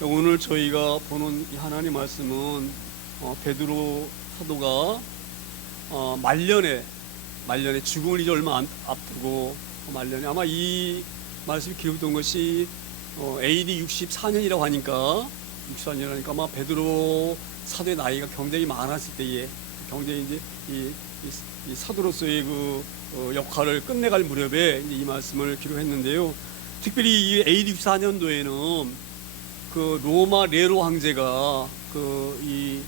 오늘 저희가 보는 이 하나님 말씀은 베드로 사도가 말년에 죽음을 이제 얼마 앞두고 말년에 아마 이 말씀이 기록된 것이 AD 64년이라고 하니까 아마 베드로 사도의 나이가 굉장히 많았을 때에 굉장히 이제 이 사도로서의 그 역할을 끝내갈 무렵에 이제 이 말씀을 기록했는데요. 특별히 이 AD 64년도에는 그 로마 네로 황제가 이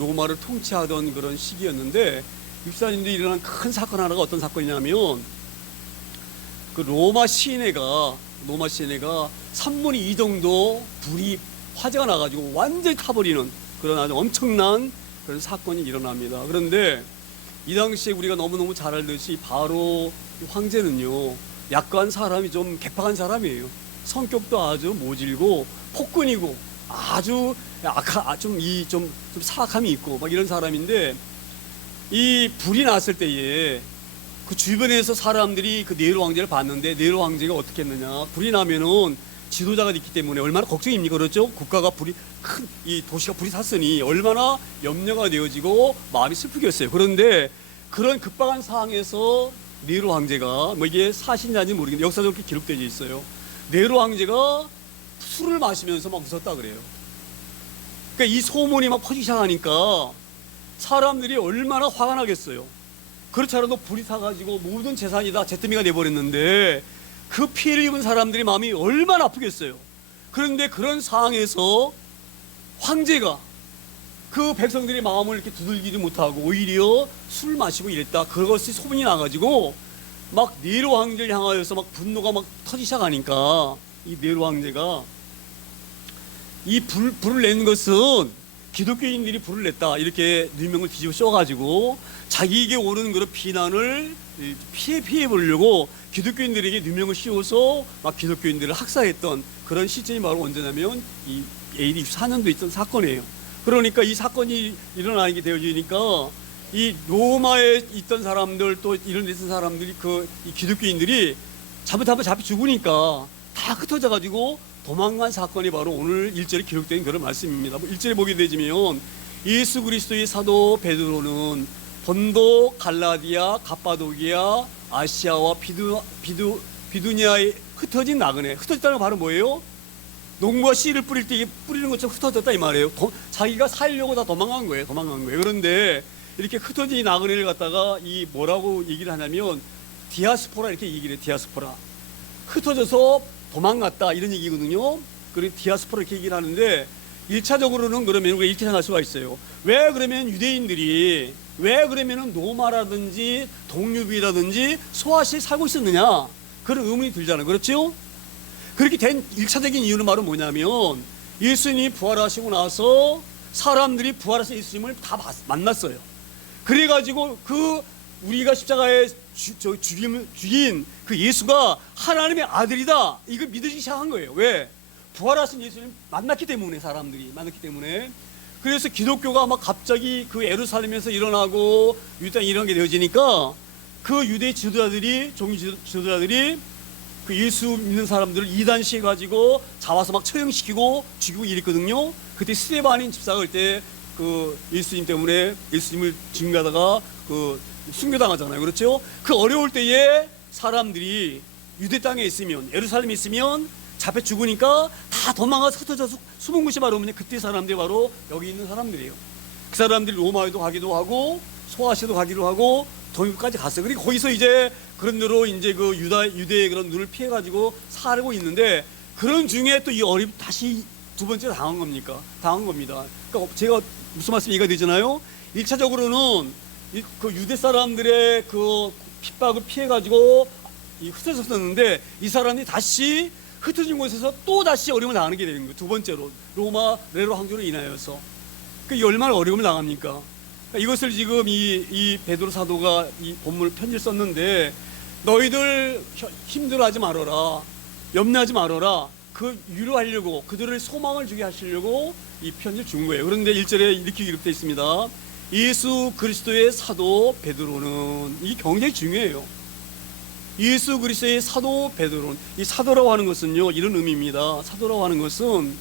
로마를 통치하던 그런 시기였는데 64년도에 일어난 큰 사건 하나가 어떤 사건이냐면 그 로마 시내가 3분의 2 정도 불이 화재가 나가지고 완전히 타버리는 그런 아주 엄청난 그런 사건이 일어납니다. 그런데 이 당시에 우리가 너무너무 잘 알듯이 바로 황제는요, 약간 사람이 좀 개팍한 사람이에요. 성격도 아주 모질고 폭군이고 아주 좀 사악함이 있고 막 이런 사람인데, 이 불이 났을 때에 그 주변에서 사람들이 그 네로 황제를 봤는데, 네로 황제가 어떻게 했느냐, 불이 나면은 지도자가 있기 때문에 얼마나 걱정입니까? 그렇죠? 국가가 이 도시가 불이 탔으니 얼마나 염려가 되어지고 마음이 슬프겠어요. 그런데 그런 급박한 상황에서 네로 황제가, 이게 사실인지 모르겠는데 역사적으로 기록되어 있어요. 네로 황제가 술을 마시면서 막 웃었다 그래요. 그러니까 이 소문이 막 퍼지기 시작하니까 사람들이 얼마나 화가 나겠어요. 그렇지 않아도 불이 타가지고 모든 재산이 다 잿더미가 돼버렸는데 그 피해를 입은 사람들의 마음이 얼마나 아프겠어요. 그런데 그런 상황에서 황제가 그 백성들의 마음을 이렇게 두들기지 못하고 오히려 술 마시고 이랬다, 그것이 소문이 나가지고 막 네로 황제를 향하여서 막 분노가 막 터지기 시작하니까 이 네로 황제가 이 불을 낸 것은 기독교인들이 불을 냈다, 이렇게 누명을 뒤집어 씌워가지고 자기에게 오는 그런 비난을 피해 보려고 기독교인들에게 누명을 씌워서 막 기독교인들을 학살했던 그런 시점이 바로 언제냐면 이 AD 64년도에 있던 사건이에요. 그러니까 이 사건이 일어나게 되어지니까 이 로마에 있던 사람들, 또 이런 데 있던 사람들이 이 기독교인들이 잘못하면 잡혀 죽으니까 다 흩어져 가지고 도망간 사건이 바로 오늘 1절에 기록된 그런 말씀입니다. 1절에 보게 되지면 예수 그리스도의 사도 베드로는 본도, 갈라디아, 갑바도기아, 아시아와 비두니아에 흩어진 나그네. 흩어졌다는 건 바로 뭐예요? 농부가 씨를 뿌릴 때 뿌리는 것처럼 흩어졌다 이 말이에요. 자기가 살려고 다 도망간 거예요. 그런데 이렇게 흩어진 나그네를 갖다가 이 뭐라고 얘기를 하냐면 디아스포라, 이렇게 얘기를 해요. 디아스포라. 흩어져서 도망갔다, 이런 얘기거든요. 그리고 디아스포라 이렇게 얘기를 하는데, 1차적으로는 그러면 우리가 이렇게 생각할 수가 있어요. 왜 그러면 유대인들이 그러면은 노마라든지 동유비라든지 소아시에 살고 있었느냐, 그런 의문이 들잖아요. 그렇죠? 그렇게 된 1차적인 이유는 바로 뭐냐면 예수님이 부활하시고 나서 사람들이 부활하신 예수님을 다 만났어요. 그래가지고 우리가 십자가에 죽인 그 예수가 하나님의 아들이다, 이거 믿으시기 시작한 거예요. 왜? 부활하신 예수님 만났기 때문에, 사람들이 만났기 때문에. 그래서 기독교가 막 갑자기 그 예루살렘에서 일어나고 유대 이런 게 되어지니까 그 유대 지도자들이, 종교 지도자들이 그 예수 믿는 사람들을 이단시해 가지고 잡아서 막 처형시키고 죽이고 이랬거든요. 그때 스데반인 집사가 그때 그 예수님 때문에 예수님을 증거하다가 그 순교당하잖아요. 그렇죠? 그 어려울 때에 사람들이 유대 땅에 있으면, 예루살렘에 있으면 잡혀 죽으니까 다 도망가서 흩어져서 숨은 곳이 바로 뭐냐, 그때 사람들이 바로 여기 있는 사람들이에요. 그 사람들이 로마에도 가기도 하고 소아시아도 가기도 하고 동유까지 갔어요. 그리고 거기서 이제 그런 대로 이제 그 유대의 그런 눈을 피해 가지고 살고 있는데, 그런 중에 또 이 어림 다시 두 번째 당한 겁니다. 그러니까 제가 무슨 말씀 이해가 되잖아요. 1차적으로는 그 유대 사람들의 그 핍박을 피해 가지고 흩어졌었는데, 이 사람이 다시 흩어진 곳에서 또 다시 어려움을 당하게 되는 거예요. 두 번째로 로마 네로 황제로 인하여서. 그 얼마나 어려움을 당합니까? 그러니까 이것을 지금 이 베드로 사도가 이 본문을 편지를 썼는데, 너희들 힘들어하지 말아라, 염려하지 말아라, 그 위로하려고, 그들을 소망을 주게 하시려고 이 편지를 준 거예요. 그런데 1절에 이렇게 기록되어 있습니다. 예수 그리스도의 사도 베드로는, 이게 굉장히 중요해요. 예수 그리스도의 사도 베드로는, 이 사도라고 하는 것은요, 이런 의미입니다. 사도라고 하는 것은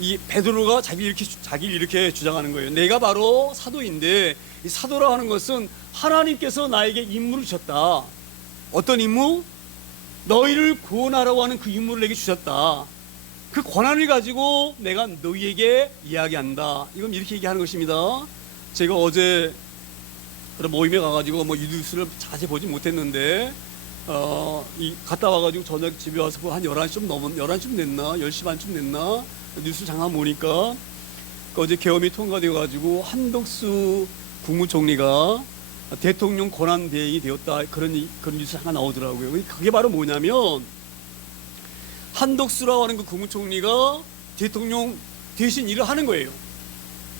이 베드로가 자기를 이렇게 주장하는 거예요. 내가 바로 사도인데 이 사도라 하는 것은 하나님께서 나에게 임무를 주셨다. 어떤 임무? 너희를 구원하라고 하는 그 임무를 내게 주셨다. 그 권한을 가지고 내가 너희에게 이야기한다. 이건 이렇게 얘기하는 것입니다. 제가 어제 그런 모임에 가가지고 뭐 이 뉴스를 자세히 보지 못했는데 갔다 와가지고 저녁 집에 와서 한 11시쯤 됐나 10시 반쯤 됐나 뉴스 잠깐 보니까 어제 계엄이 통과되어가지고 한덕수 국무총리가 대통령 권한 대행이 되었다. 그런 뉴스 잠깐 나오더라고요. 그게 바로 뭐냐면 한덕수라고 하는 그 국무총리가 대통령 대신 일을 하는 거예요.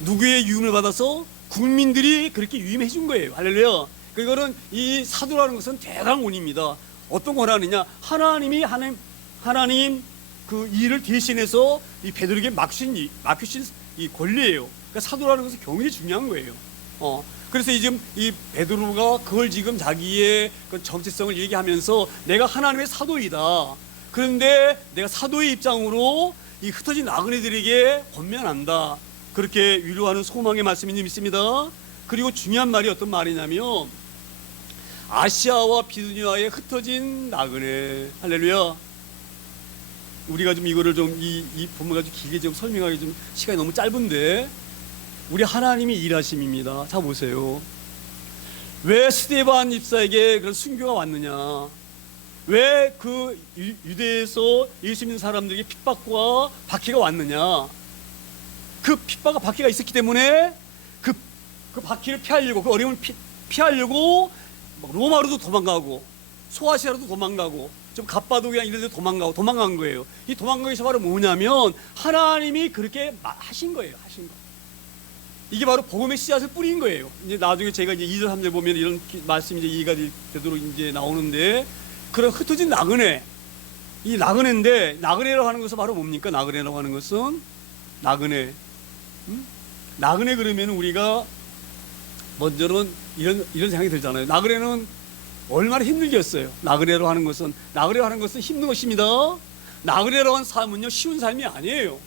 누구의 유임을 받아서 국민들이 그렇게 유임해 준 거예요. 할렐루야. 그거는 이 사도라는 것은 대단한 권위입니다. 어떤 권한이냐? 하나님 그 일을 대신해서 이 베드로에게 맡기신 이 권리예요. 그러니까 사도라는 것은 굉장히 중요한 거예요. 그래서 지금 이 베드로가 그걸 지금 자기의 그 정체성을 얘기하면서 내가 하나님의 사도이다. 그런데 내가 사도의 입장으로 이 흩어진 나그네들에게 권면한다. 그렇게 위로하는 소망의 말씀이 있습니다. 그리고 중요한 말이 어떤 말이냐면 아시아와 비두니아에 흩어진 나그네. 할렐루야. 우리가 좀 이거를 좀 이 본문 가지고 길게 좀 설명하기 좀 시간이 너무 짧은데 우리 하나님이 일하심입니다. 자 보세요. 왜 스데반 집사에게 그런 순교가 왔느냐? 왜 그 유대에서 예수 믿는 사람들에게 핍박과 박해가 왔느냐? 그 핍박과 박해가 있었기 때문에 그 박해를 피하려고 그 어려움을 피하려고 로마로도 도망가고 소아시아로도 도망가고 좀 갑바도기나 이런 데 도망간 거예요. 이 도망간 것이 바로 뭐냐면 하나님이 그렇게 하신 거예요. 하신 거. 이게 바로 복음의 씨앗을 뿌린 거예요. 이제 나중에 제가 이제 2절 3절 보면 이런 말씀이 이제 이해가 되도록 이제 나오는데 그런 흩어진 나그네. 이 나그네인데 나그네라고 하는 것은 바로 뭡니까? 나그네라고 하는 것은 나그네. 나그네 그러면 우리가 먼저는 이런 생각이 들잖아요. 나그네는 얼마나 힘들겠어요. 나그네로 하는 것은 힘든 것입니다. 나그네로 하는 삶은요 쉬운 삶이 아니에요.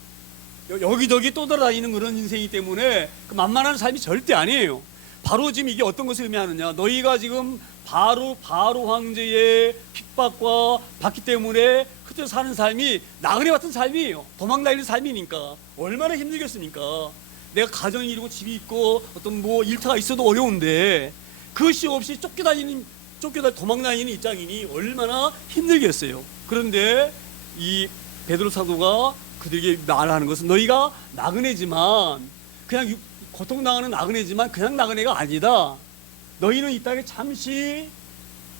여기저기 떠돌아다니는 그런 인생이기 때문에 그 만만한 삶이 절대 아니에요. 바로 지금 이게 어떤 것을 의미하느냐? 너희가 지금 바로 황제의 핍박과 받기 때문에 흩어져 사는 삶이 나그네 같은 삶이에요. 도망다니는 삶이니까 얼마나 힘들겠습니까? 내가 가정이 이루고 집이 있고 어떤 뭐 일터가 있어도 어려운데 그것이 없이 도망다니는 입장이니 얼마나 힘들겠어요. 그런데 이 베드로 사도가 그들에게 말하는 것은 너희가 나그네지만 그냥 고통당하는 나그네지만 그냥 나그네가 아니다. 너희는 이 땅에 잠시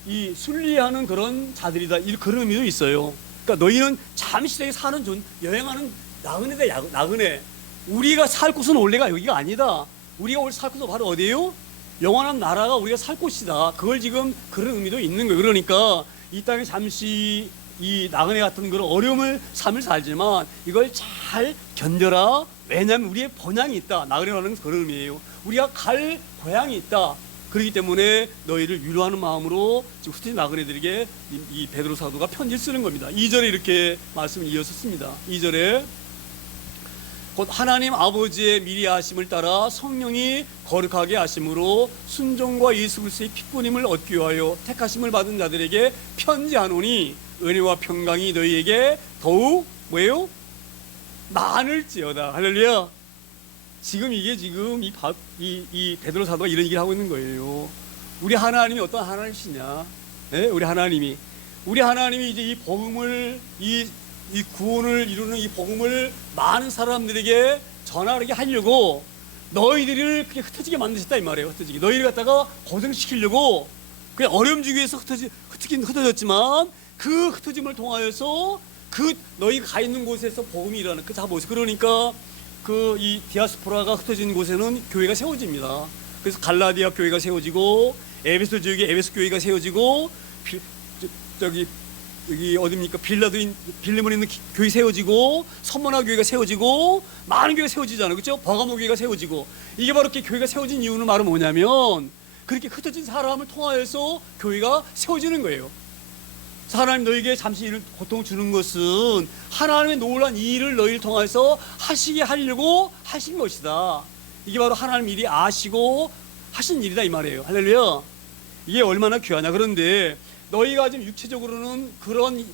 이 순리하는 그런 자들이다. 그런 의미도 있어요. 그러니까 너희는 잠시 사는 여행하는 나그네다. 나그네. 우리가 살 곳은 원래가 여기가 아니다. 우리가 살 곳은 바로 어디예요? 영원한 나라가 우리가 살 곳이다. 그걸 지금 그런 의미도 있는 거예요. 그러니까 이 땅에 잠시 이 나그네 같은 그런 삶을 살지만 이걸 잘 견뎌라. 왜냐하면 우리의 본향이 있다. 나그네라는 그런 의미예요. 우리가 갈 고향이 있다. 그렇기 때문에 너희를 위로하는 마음으로 지금 흩어진 나그네들에게 이 베드로 사도가 편지를 쓰는 겁니다. 2절에 이렇게 말씀을 이어서 씁니다. 2절에 곧 하나님 아버지의 미리 하심을 따라 성령이 거룩하게 하심으로 순종과 예수 그리스도의 피뿌림을 얻기 위하여 택하심을 받은 자들에게 편지하노니 은혜와 평강이 너희에게 더욱 뭐예요? 많을지어다. 할렐루야. 지금 이 베드로 사도가 이런 얘기를 하고 있는 거예요. 우리 하나님이 어떤 하나님이시냐? 네? 우리 하나님이 이제 이 복음을 이 구원을 이루는 이 복음을 많은 사람들에게 전하게 하려고 너희들을 그렇게 흩어지게 만드셨다 이 말이에요. 흩어지게 너희를 갖다가 고생시키려고 그냥 어려움 주기 위해서 흩어졌지만 그 흩어짐을 통하여서 그 너희가 가 있는 곳에서 복음이 일어나는 그 자보세요. 그러니까 그 이 디아스포라가 흩어진 곳에는 교회가 세워집니다. 그래서 갈라디아 교회가 세워지고 에베소 지역에 에베소 교회가 세워지고 여기 어디입니까? 빌레몬에 있는 교회 세워지고 선문화 교회가 세워지고 많은 교회가 세워지잖아요. 그렇죠? 버가모 교회가 세워지고 이게 바로 이렇게 교회가 세워진 이유는 바로 뭐냐면 그렇게 흩어진 사람을 통하여서 교회가 세워지는 거예요. 하나님 너에게 잠시 고통을 주는 것은 하나님의 놀라운 일을 너희를 통해서 하시게 하려고 하신 것이다. 이게 바로 하나님 일이 아시고 하신 일이다 이 말이에요. 할렐루야. 이게 얼마나 귀하냐. 그런데 너희가 지금 육체적으로는 그런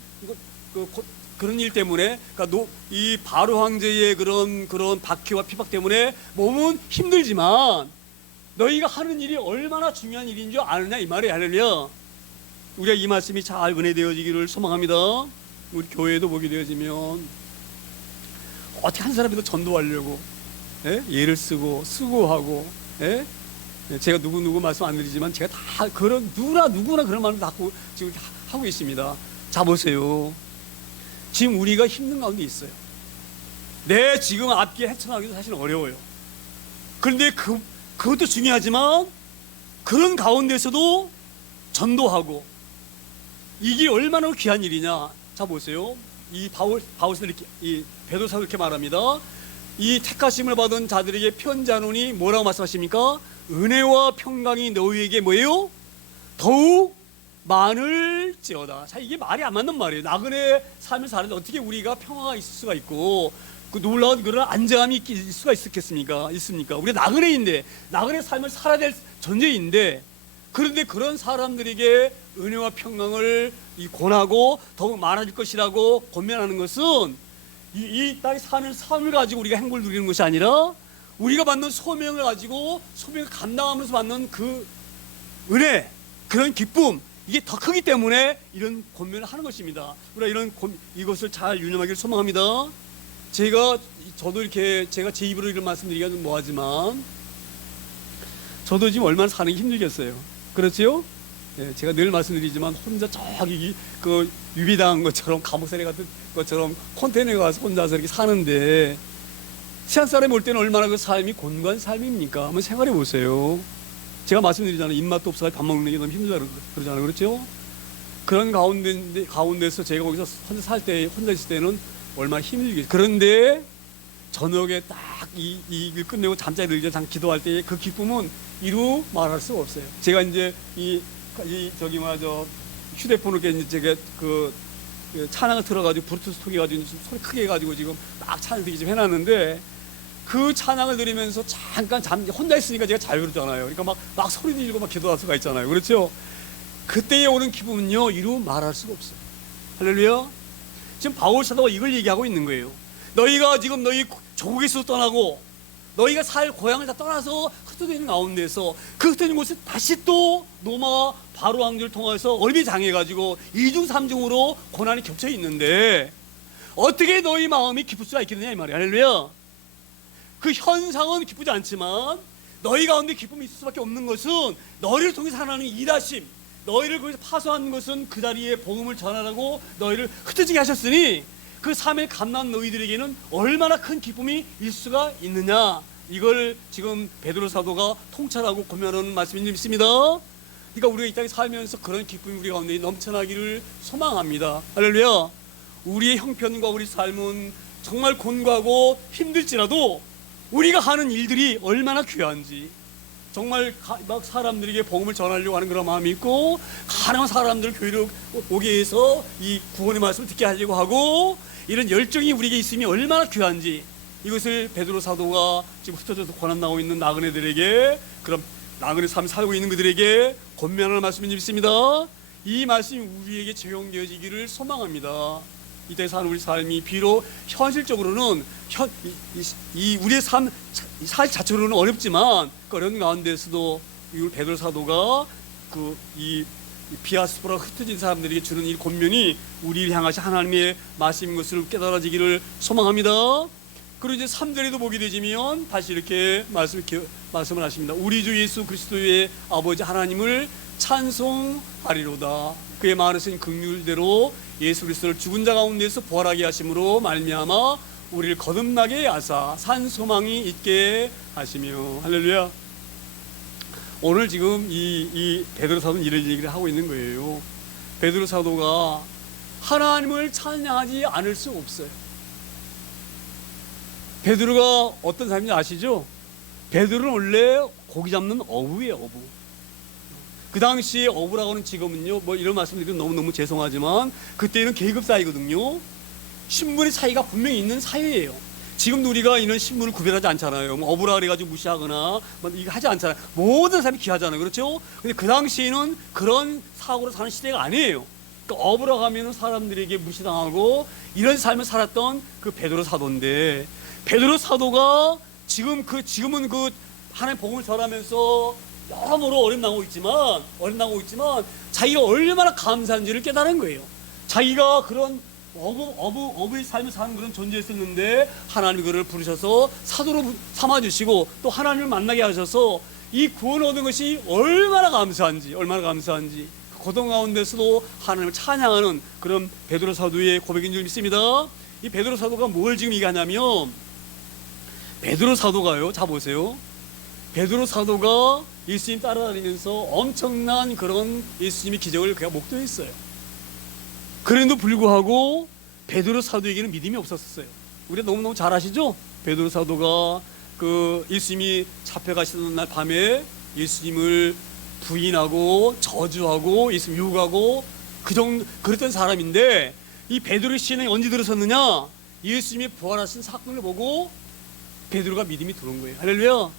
일 때문에, 그러니까 이 바로 황제의 그런 박해와 핍박 때문에 몸은 힘들지만 너희가 하는 일이 얼마나 중요한 일인 줄 아느냐 이 말이에요. 할렐루야. 우리가 이 말씀이 잘 은혜되어지기를 소망합니다. 우리 교회도 보게 되어지면 어떻게 한 사람이 더 전도하려고 예를 쓰고 수고하고, 제가 누구 말씀 안 드리지만 제가 다 그런 누구나 그런 말을 다 지금 하고 있습니다. 자 보세요. 지금 우리가 힘든 가운데 있어요. 지금 앞길 헤쳐나가기도 사실 어려워요. 그런데 그것도 중요하지만 그런 가운데서도 전도하고 이게 얼마나 귀한 일이냐. 자 보세요. 이 바울서 이렇게, 이 베드로서 이렇게 말합니다. 이 택하심을 받은 자들에게 편지하노니 뭐라고 말씀하십니까? 은혜와 평강이 너희에게 뭐예요? 더욱 많을지어다. 자, 이게 말이 안 맞는 말이에요. 나그네 삶을 사는데 어떻게 우리가 평화가 있을 수가 있고 그 놀라운 그런 안정함이 있을 수가 있습니까? 우리가 나그네인데, 나그네 삶을 살아야 될 존재인데, 그런데 그런 사람들에게 은혜와 평강을 권하고 더욱 많아질 것이라고 권면하는 것은 이 땅에 사는 삶을 가지고 우리가 행복을 누리는 것이 아니라 우리가 받는 소명을 가지고 소명을 감당하면서 받는 그 은혜, 그런 기쁨, 이게 더 크기 때문에 이런 권면을 하는 것입니다. 우리가 이것을 잘 유념하기를 소망합니다. 저도 이렇게 제가 제 입으로 이런 말씀드리기가 좀 뭐하지만 저도 지금 얼마나 사는 게 힘들겠어요. 그렇지요? 제가 늘 말씀드리지만 혼자 저기 유비당한 것처럼 감옥살이 같은 것처럼 컨테이너에 가서 혼자서 이렇게 사는데, 시한 사람이 올 때는 얼마나 그 삶이 곤고한 삶입니까? 한번 생각해 보세요. 제가 말씀드리잖아요. 입맛도 없어서 밥 먹는 게 너무 힘들다 그러잖아요. 그렇죠? 그런 가운데서 제가 거기서 혼자 있을 때는 얼마나 힘들겠어요. 그런데 저녁에 딱 이 일 끝내고 잠자리 들기 전에 기도할 때 그 기쁨은 이루 말할 수가 없어요. 제가 이제 휴대폰을 제가 찬양을 틀어가지고 블루투스 통해가지고 소리 크게 해가지고 지금 막 찬양 듣기 좀 해놨는데, 그 찬양을 들으면서 잠깐 혼자 있으니까 제가 자유롭잖아요. 그러니까 막 소리 지르고 막 기도할 수가 있잖아요. 그렇죠? 그때에 오는 기분은요, 이루 말할 수가 없어요. 할렐루야. 지금 바울 사도가 이걸 얘기하고 있는 거예요. 너희가 지금 너희 조국에서 떠나고 너희가 살 고향을 다 떠나서 흩어져 있는 가운데서 그 흩어진 곳에 다시 또 로마 바로 왕조를 통해서 얼음이 당해가지고 2중 3중으로 고난이 겹쳐 있는데 어떻게 너희 마음이 기쁠 수가 있겠느냐 이 말이야. 할렐루야. 그 현상은 기쁘지 않지만 너희 가운데 기쁨이 있을 수밖에 없는 것은 너희를 통해서 하나님의 일하심, 너희를 거기서 파송한 것은 그 자리에 복음을 전하라고 너희를 흩어지게 하셨으니 그 삶을 감당한 너희들에게는 얼마나 큰 기쁨이 있을 수가 있느냐. 이걸 지금 베드로 사도가 통찰하고 고면하는 말씀이 있습니다. 그러니까 우리가 이 땅에 살면서 그런 기쁨이 우리 가운데 넘쳐나기를 소망합니다. 할렐루야. 우리의 형편과 우리 삶은 정말 곤고하고 힘들지라도 우리가 하는 일들이 얼마나 귀한지, 정말 막 사람들에게 복음을 전하려고 하는 그런 마음이 있고, 가난한 사람들을 교회로 오게 해서 이 구원의 말씀을 듣게 하려고 하고, 이런 열정이 우리에게 있음이 얼마나 귀한지, 이것을 베드로 사도가 지금 흩어져서 고난 나오고 있는 나그네들에게, 그런 나그네 삶을 살고 있는 그들에게 권면하는 말씀이 있습니다. 이 말씀이 우리에게 적용되어지기를 소망합니다. 이때 사는 우리 삶이 비록 현실적으로는 우리의 삶 자체로는 어렵지만 그 어려운 가운데서도 이 베드로 사도가 이 비아스포라 흩어진 사람들에게 주는 이 권면이 우리를 향하신 하나님의 말씀인 것을 깨달아지기를 소망합니다. 그리고 이제 3절에도 보게 되지면 다시 이렇게 말씀을 하십니다. 우리 주 예수 그리스도의 아버지 하나님을 찬송하리로다. 그의 많으신 긍휼대로 예수 그리스도를 죽은 자 가운데서 부활하게 하심으로 말미암아 우리를 거듭나게 하사 산 소망이 있게 하시며. 할렐루야. 오늘 지금 이 베드로 사도는 이런 얘기를 하고 있는 거예요. 베드로 사도가 하나님을 찬양하지 않을 수 없어요. 베드로가 어떤 사람인지 아시죠? 베드로는 원래 고기 잡는 어부예요. 어부. 그 당시에 어부라고는 직업은요, 뭐 이런 말씀드리면 너무너무 죄송하지만 그때는 계급 사회거든요. 신분의 차이가 분명히 있는 사회예요. 지금도 우리가 이런 신분을 구별하지 않잖아요. 뭐 어부라 그래가지고 무시하거나 뭐 이거 하지 않잖아요. 모든 사람이 귀하잖아요. 그렇죠? 근데 그 당시에는 그런 사고로 사는 시대가 아니에요. 그러니까 어부라 가면은 사람들에게 무시당하고 이런 삶을 살았던 그 베드로 사도인데, 베드로 사도가 지금은 그 하나님 복음을 전하면서 여러모로 어림나고 있지만 자기가 얼마나 감사한지를 깨달은 거예요. 자기가 그런 어부의 삶을 사는 그런 존재였었는데 하나님이 그를 부르셔서 사도로 삼아주시고 또 하나님을 만나게 하셔서 이 구원 얻은 것이 얼마나 감사한지 그 고통 가운데서도 하나님을 찬양하는 그런 베드로 사도의 고백인 줄 믿습니다. 이 베드로 사도가 뭘 지금 얘기하냐면, 베드로 사도가요, 자 보세요, 베드로 사도가 예수님 따라다니면서 엄청난 그런 예수님의 기적을 그가 목도했어요. 그런데도 불구하고 베드로 사도에게는 믿음이 없었어요. 우리가 너무너무 잘 아시죠? 베드로 사도가 그 예수님이 잡혀가시던 날 밤에 예수님을 부인하고 저주하고 예수님 욕하고 그랬던 사람인데, 이 베드로의 신앙이 언제 들어섰느냐? 예수님이 부활하신 사건을 보고 베드로가 믿음이 들어온 거예요. 할렐루야.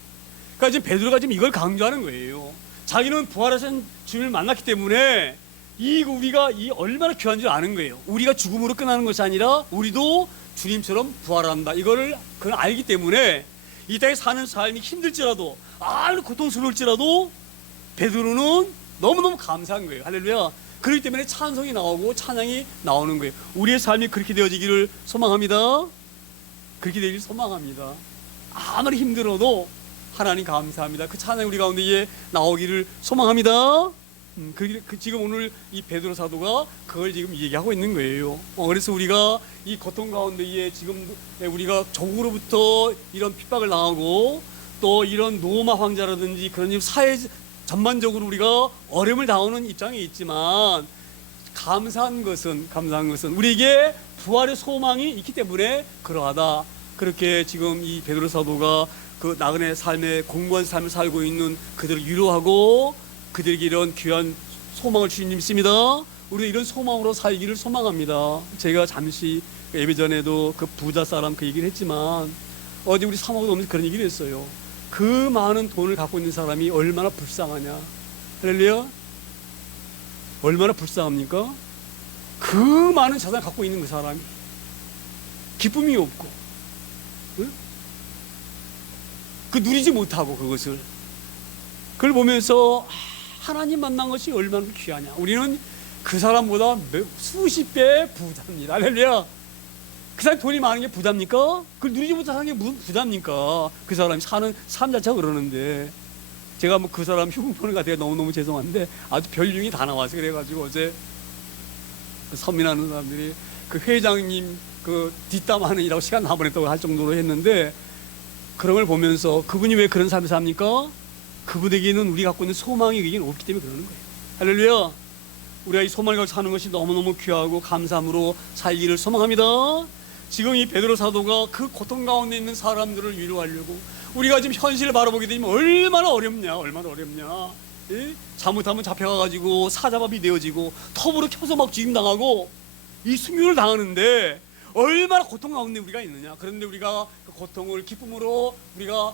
그러니까 지금 베드로가 지금 이걸 강조하는 거예요. 자기는 부활하신 주님을 만났기 때문에 우리가 얼마나 귀한 줄 아는 거예요. 우리가 죽음으로 끝나는 것이 아니라 우리도 주님처럼 부활한다. 이거를 그는 알기 때문에 이 땅에 사는 삶이 힘들지라도 고통스러울지라도 베드로는 너무너무 감사한 거예요. 할렐루야. 그렇기 때문에 찬송이 나오고 찬양이 나오는 거예요. 우리의 삶이 그렇게 되어지기를 소망합니다. 그렇게 되기를 소망합니다. 아무리 힘들어도 하나님 감사합니다. 그 찬양이 우리 가운데에 나오기를 소망합니다. 지금 오늘 이 베드로 사도가 그걸 지금 얘기하고 있는 거예요. 그래서 우리가 이 고통 가운데에 지금 우리가 적으로부터 이런 핍박을 당하고 또 이런 로마 황자라든지 그런 사회 전반적으로 우리가 어려움을 당하는 입장에 있지만, 감사한 것은 우리에게 부활의 소망이 있기 때문에 그러하다. 그렇게 지금 이 베드로 사도가 그 나그네 삶의 공고한 삶을 살고 있는 그들을 위로하고 그들에게 이런 귀한 소망을 주신 줄 믿습니다. 우리 이런 소망으로 살기를 소망합니다. 제가 잠시 예배 전에도 그 부자 사람 그 얘기를 했지만, 어제 우리 사모도 오면서 그런 얘기를 했어요. 그 많은 돈을 갖고 있는 사람이 얼마나 불쌍하냐. 할렐루야. 얼마나 불쌍합니까? 그 많은 자산을 갖고 있는 그 사람이 기쁨이 없고, 응? 그 누리지 못하고 그것을, 그걸 보면서 하나님 만난 것이 얼마나 귀하냐. 우리는 그 사람보다 수십 배 부자입니다. 할렐루야. 그 사람이 돈이 많은 게 부자입니까? 그걸 누리지 못하는 게 무슨 부자입니까? 그 사람이 사는 삶 자체가 그러는데, 제가 뭐 그 사람 흉보는 것 같아요. 너무너무 죄송한데 아주 별흉이 다 나와서 그래가지고 어제 선민하는 사람들이 그 회장님 그 뒷담화는 이라고 시간 다 보냈다고 할 정도로 했는데, 그런 걸 보면서 그분이 왜 그런 삶을 삽니까? 그분에게는 우리 갖고 있는 소망이 그게는 없기 때문에 그러는 거예요. 할렐루야. 우리가 이 소망을 갖고 사는 것이 너무너무 귀하고 감사함으로 살기를 소망합니다. 지금 이 베드로 사도가 그 고통 가운데 있는 사람들을 위로하려고, 우리가 지금 현실을 바라보게 되면 얼마나 어렵냐. 잘못하면 잡혀가가지고 사자밥이 되어지고 톱으로 켜서 막 죽임당하고 이 순교를 당하는데 얼마나 고통 가운데 우리가 있느냐. 그런데 우리가 그 고통을 기쁨으로 우리가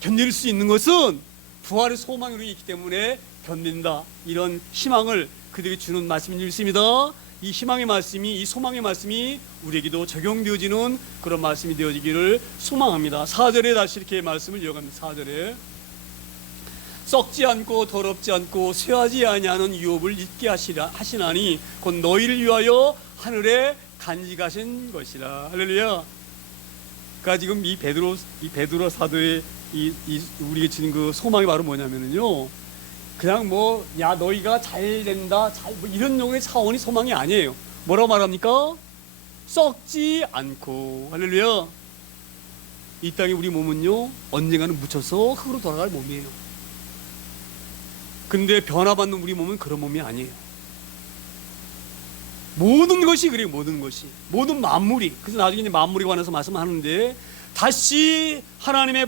견딜 수 있는 것은 부활의 소망이 우리 있기 때문에 견딘다. 이런 희망을 그들에게 주는 말씀인 줄 믿습니다. 이 희망의 말씀이, 이 소망의 말씀이 우리에게도 적용되어지는 그런 말씀이 되어지기를 소망합니다. 4절에 다시 이렇게 말씀을 이어갑니다. 4절에 썩지 않고 더럽지 않고 쇠하지 아니하는 유업을 잊게 하시나니 곧 너희를 위하여 하늘에 간직하신 것이라. 할렐루야. 그러니까 지금 이 베드로 사도의 우리에게 주는 그 소망이 바로 뭐냐면요, 그냥 야 너희가 잘 된다, 뭐 이런 용의 차원이 소망이 아니에요. 뭐라고 말합니까? 썩지 않고. 할렐루야. 이 땅에 우리 몸은요 언젠가는 묻혀서 흙으로 돌아갈 몸이에요. 근데 변화받는 우리 몸은 그런 몸이 아니에요. 모든 것이 그래요. 모든 만물이. 그래서 나중에 이제 만물에 관해서 말씀하는데, 다시 하나님의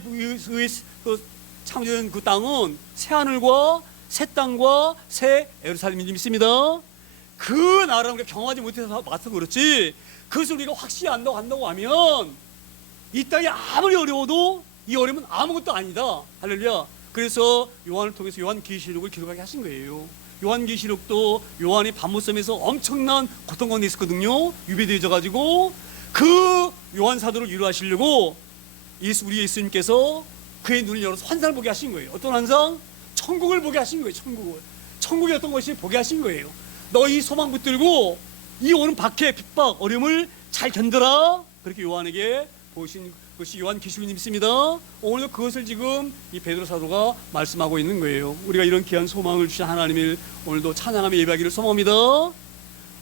창조된 그 땅은 새하늘과 새 땅과 새 예루살렘인 줄 믿습니다. 그 나라를 우리가 경험하지 못해서 맞서 그렇지, 그것을 우리가 확실히 안다고 하면 이 땅이 아무리 어려워도 이 어려움은 아무것도 아니다. 할렐루야. 그래서 요한을 통해서 요한계시록을 기록하게 하신 거예요. 요한계시록도 요한이 밤모섬에서 엄청난 고통 가운데 있었거든요. 유배되어져 가지고 그 요한 사도를 위로하시려고 우리 예수님께서 그의 눈을 열어서 환상을 보게 하신 거예요. 어떤 환상? 천국을 보게 하신 거예요. 천국이 어떤 것이 보게 하신 거예요. 너희 소망 붙들고 이 오는 박해, 핍박, 어려움을 잘 견뎌라. 그렇게 요한에게 보신 것이 요한계시록이 있습니다. 오늘도 그것을 지금 이 베드로 사도가 말씀하고 있는 거예요. 우리가 이런 귀한 소망을 주신 하나님을 오늘도 찬양하며 예배하기를 소망합니다.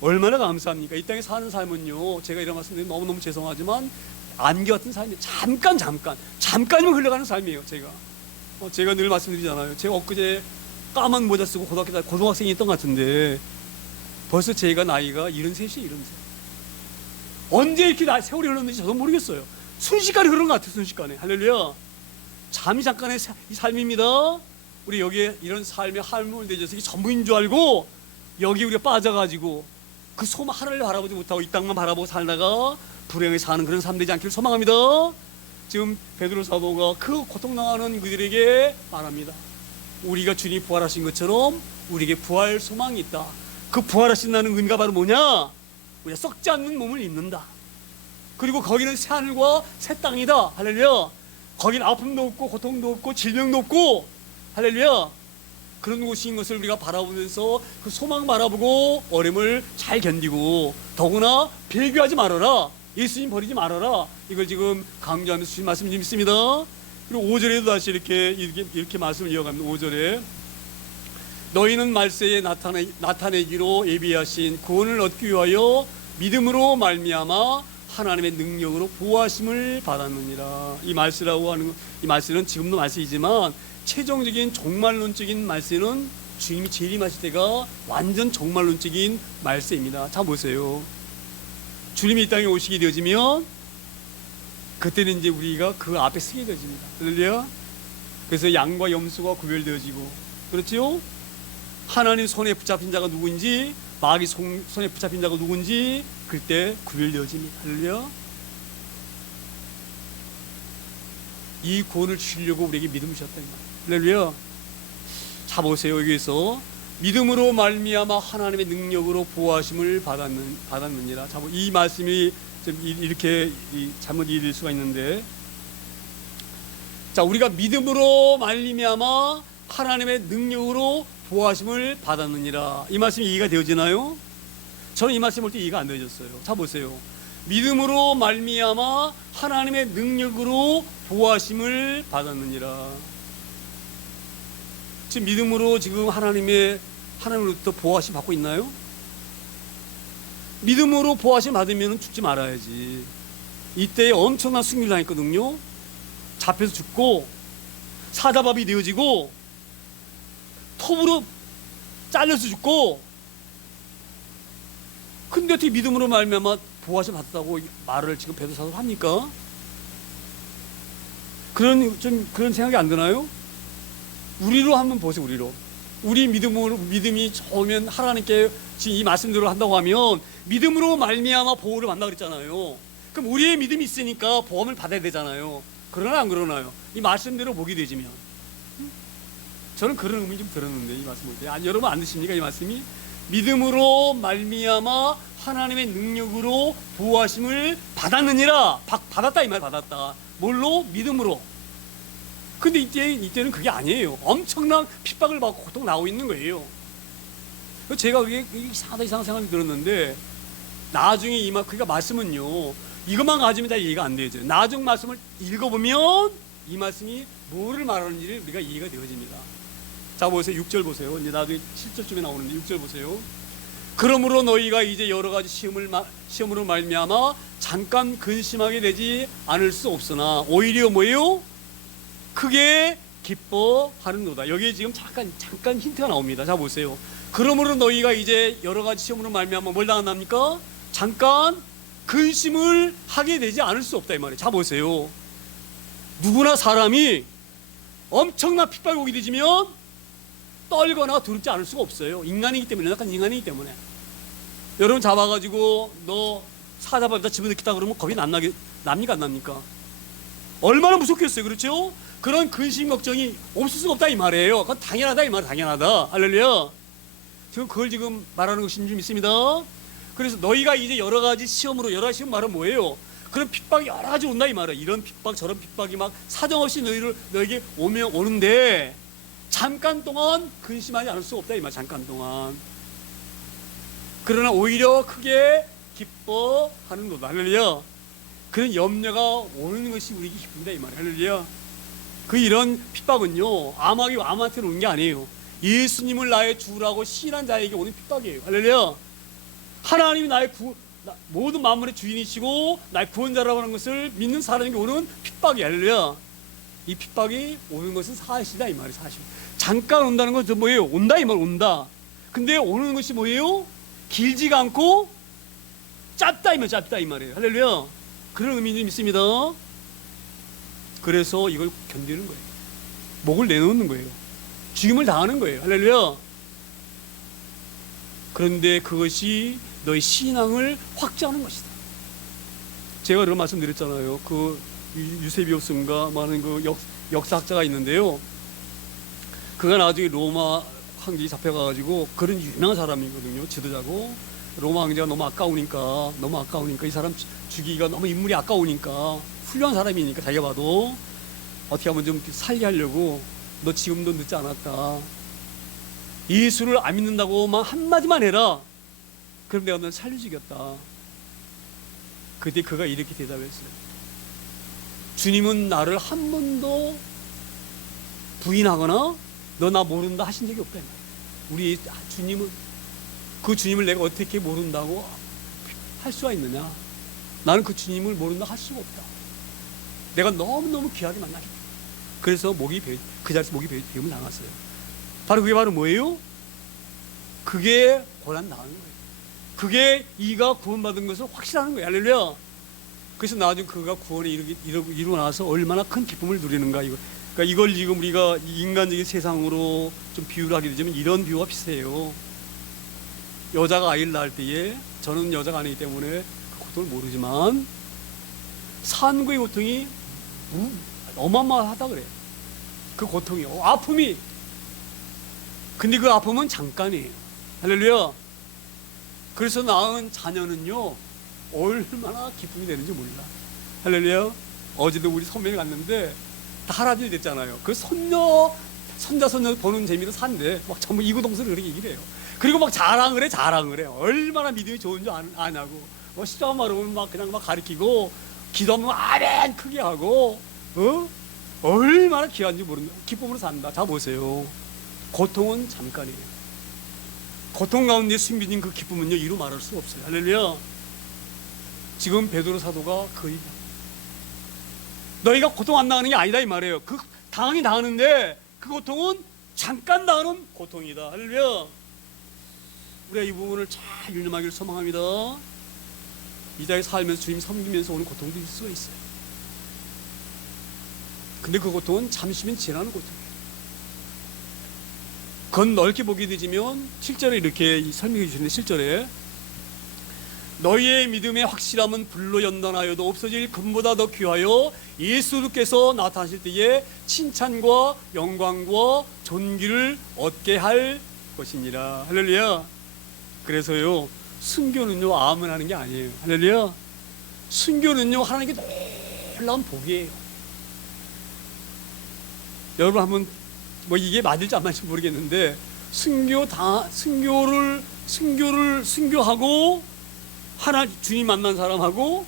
얼마나 감사합니까? 이 땅에 사는 삶은요, 제가 이런 말씀드리면 너무너무 죄송하지만 안개 같은 삶이에요. 잠깐이면 흘러가는 삶이에요. 제가 늘 말씀드리잖아요. 제가 엊그제 까만 모자 쓰고 고등학생이 있던 것 같은데 벌써 제가 나이가 73이에요. 언제 이렇게 세월이 흘렀는지 저도 모르겠어요. 순식간에 흐른 것 같아요. 순식간에. 할렐루야. 잠깐의 이 삶입니다. 우리 여기에 이런 삶의 할멈을 내줘서 이게 전부인 줄 알고 여기 우리가 빠져가지고 그 소망 하늘을 바라보지 못하고 이 땅만 바라보고 살다가 불행하게 사는 그런 삶 되지 않기를 소망합니다. 지금 베드로 사도가 그 고통당하는 그들에게 말합니다. 우리가 주님이 부활하신 것처럼 우리에게 부활 소망이 있다. 그 부활하신다는 의미가 바로 뭐냐? 우리가 썩지 않는 몸을 입는다. 그리고 거기는 새 하늘과 새 땅이다. 할렐루야. 거기는 아픔도 없고 고통도 없고 질병도 없고, 할렐루야, 그런 곳인 것을 우리가 바라보면서 그 소망 바라보고 어려움을 잘 견디고, 더구나 배교하지 말아라. 예수님 버리지 말아라. 이걸 지금 강조하면서 주신 말씀이 좀 있습니다. 그리고 5절에도 다시 이렇게 말씀을 이어갑니다. 5절에 너희는 말세에 나타내기로 예비하신 구원을 얻기 위하여 믿음으로 말미암아 하나님의 능력으로 보호하심을 받았느니라. 이 말세라고 하는 이 말세는 지금도 말세이지만 최종적인 종말론적인 말세는 주님이 재림하실 때가 완전 종말론적인 말세입니다. 자 보세요. 주님이 이 땅에 오시게 되어지면 그때는 이제 우리가 그 앞에 서게 되어집니다. 할렐루야. 그래서 양과 염소가 구별되어지고, 그렇지요? 하나님 손에 붙잡힌 자가 누구인지, 마귀 손에 붙잡힌 자가 누구인지 그때 구별되어집니다. 할렐루야. 이 구원을 주시려고 우리에게 믿음을 주셨다 이 말이에요. 할렐루야. 자 보세요. 여기에서 믿음으로 말미암아 하나님의 능력으로 보호하심을 받았느니라. 자, 이 말씀이 좀 이렇게 잘못 이해될 수가 있는데, 자, 우리가 믿음으로 말미암아 하나님의 능력으로 보호하심을 받았느니라. 이 말씀이 이해가 되어지나요? 저는 이 말씀 볼 때 이해가 안 되어졌어요. 자 보세요. 믿음으로 말미암아 하나님의 능력으로 보호하심을 받았느니라. 지금 믿음으로 지금 하나님으로부터 보호하심 받고 있나요? 믿음으로 보호하심 받으면 죽지 말아야지. 이때 엄청난 승리를 당했거든요. 잡혀서 죽고 사자밥이 되어지고 톱으로 잘려서 죽고, 근데 어떻게 믿음으로 말미암아 보호하심 받았다고 말을 지금 베드로 사도가 합니까? 그런 생각이 안 드나요? 우리로 한번 보세요. 우리 믿음이 좋으면 하나님께 지금 이 말씀대로 한다고 하면 믿음으로 말미암아 보호를 받는다 그랬잖아요. 그럼 우리의 믿음이 있으니까 보험을 받아야 되잖아요. 그러나 안 그러나요? 이 말씀대로 보게 되지면, 저는 그런 의미 좀 들었는데 이 말씀 볼 때, 아니 여러분 안 드십니까? 이 말씀이 믿음으로 말미암아 하나님의 능력으로 보호하심을 받았느니라. 받았다 이 말. 받았다. 뭘로? 믿음으로. 근데 이때는 그게 아니에요. 엄청난 핍박을 받고 고통 나오고 있는 거예요. 제가 그게 이상한 생각이 들었는데, 나중에 그러니까 말씀은요, 이것만 가지면 다 이해가 안 되죠. 나중 말씀을 읽어보면 이 말씀이 뭐를 말하는지를 우리가 이해가 되어집니다. 자 보세요. 6절 보세요. 이제 나중에 7절쯤에 나오는데 6절 보세요. 그러므로 너희가 이제 여러 가지 시험으로 말미암아 잠깐 근심하게 되지 않을 수 없으나 오히려 뭐예요? 크게 기뻐하는도다. 여기에 지금 잠깐 힌트가 나옵니다. 자 보세요. 그러므로 너희가 이제 여러 가지 시험으로 말미암아 뭘 당한답니까? 잠깐 근심을 하게 되지 않을 수 없다 이 말이에요. 자 보세요. 누구나 사람이 엄청난 핍박이 오게 되지면 떨거나 두렵지 않을 수가 없어요. 인간이기 때문에, 약간 인간이기 때문에. 여러분 잡아가지고 너 사자밥에다 집어넣겠다 그러면 겁이 납니까 안 납니까? 얼마나 무섭겠어요. 그렇죠? 그런 근심 걱정이 없을 수가 없다 이 말이에요. 그건 당연하다 이 말, 당연하다. 할렐루야. 지금 그걸 지금 말하는 것인 줄 믿습니다. 그래서 너희가 이제 여러 가지 시험으로, 여러 가지 시험 말은 뭐예요? 그런 핍박이 여러 가지 온다 이 말이에요. 이런 핍박 저런 핍박이 막 사정없이 너에게 오는데 잠깐 동안 근심하지 않을 수가 없다 이 말. 잠깐 동안. 그러나 오히려 크게 기뻐하는 것. 할렐루야. 그런 염려가 오는 것이 우리에게 기쁩니다 이 말. 할렐루야. 그 이런 핍박은요 암한테 오는 게 아니에요. 예수님을 나의 주라고 시인한 자에게 오는 핍박이에요. 할렐루야. 하나님이 나의 모든 만물의 주인이시고 나의 구원자라고 하는 것을 믿는 사람에게 오는 핍박이야. 할렐루야. 이 핍박이 오는 것은 사실이다 이 말이에요. 사실. 잠깐 온다는 것은 뭐예요? 온다 이 말. 온다. 근데 오는 것이 뭐예요? 길지가 않고 짧다 이 말. 짧다 이 말이에요. 할렐루야. 그런 의미는 있습니다. 그래서 이걸 견디는 거예요. 목을 내놓는 거예요. 죽임을 당하는 거예요. 할렐루야. 그런데 그것이 너의 신앙을 확장하는 것이다. 제가 그런 말씀드렸잖아요. 그 유세비우스인가 많은 그 역사학자가 있는데요. 그가 나중에 로마 황제에 잡혀가가지고 그런 유명한 사람이거든요. 지도자고. 로마 황제가 너무 아까우니까 이 사람 죽이기가 너무 인물이 아까우니까 훌륭한 사람이니까 자기가 봐도 어떻게 하면 좀 살게 하려고 너 지금도 늦지 않았다. 예수를 안 믿는다고만 한마디만 해라. 그럼 내가 널 살려주겠다. 그때 그가 이렇게 대답했어요. 주님은 나를 한 번도 부인하거나 너 나 모른다 하신 적이 없다. 우리 주님은 그 주님을 내가 어떻게 모른다고 할 수가 있느냐. 나는 그 주님을 모른다 할 수가 없다. 내가 너무너무 귀하게 만나기. 그래서 그 자리에서 목이 베임을 당했어요. 바로 그게 바로 뭐예요? 그게 고난 당하는 거예요. 그게 이가 구원받은 것을 확실하는 거예요. 할렐루야. 그래서 나중에 그가 구원에 이루고 나서 얼마나 큰 기쁨을 누리는가. 그러니까 이걸 지금 우리가 인간적인 세상으로 좀 비유를 하게 되자면 이런 비유가 비슷해요. 여자가 아이를 낳을 때에 저는 여자가 아니기 때문에 그 고통을 모르지만 산후의 고통이 어마어마하다 그래요. 그 고통이 아픔이. 근데 그 아픔은 잠깐이에요. 할렐루야. 그래서 낳은 자녀는요 얼마나 기쁨이 되는지 몰라. 할렐루야. 어제도 우리 선배를 갔는데 다 할아버지 됐잖아요. 그 손자 보는 재미로 산대. 막 전부 이구동성을 그렇게 얘기를 해요. 그리고 막 자랑을 해. 얼마나 믿음이 좋은 줄 아냐고. 십자가 말하면 막 그냥 막 가리키고 기도하면 아멘 크게 하고 얼마나 귀한지 모른다. 기쁨으로 산다. 자 보세요. 고통은 잠깐이에요. 고통 가운데 숨겨진 그 기쁨은요 이루 말할 수 없어요. 할렐루야. 지금 베드로 사도가 거의 너희가 고통 안 당하는 게 아니다 이 말이에요. 그 당하긴 당하는데 그 고통은 잠깐 당하는 고통이다. 할렐루야. 우리가 이 부분을 잘 유념하기를 소망합니다. 이 자리에 살면서 주님 섬기면서 오는 고통도 있을 수가 있어요. 근데 그 고통은 잠시면 지나는 고통이에요. 그건 넓게 보게 되지면 7절에 이렇게 설명해 주시는데 7절에 너희의 믿음의 확실함은 불로 연단하여도 없어질 금보다 더 귀하여 예수께서 나타나실 때에 칭찬과 영광과 존귀를 얻게 할 것이니라. 할렐루야. 그래서요 순교는요 아멘 하는 게 아니에요. 할렐루야. 순교는요 하나님께 놀라운 복이에요. 여러분 한번 뭐 이게 맞을지 안 맞을지 모르겠는데 순교하고 주님 만난 사람하고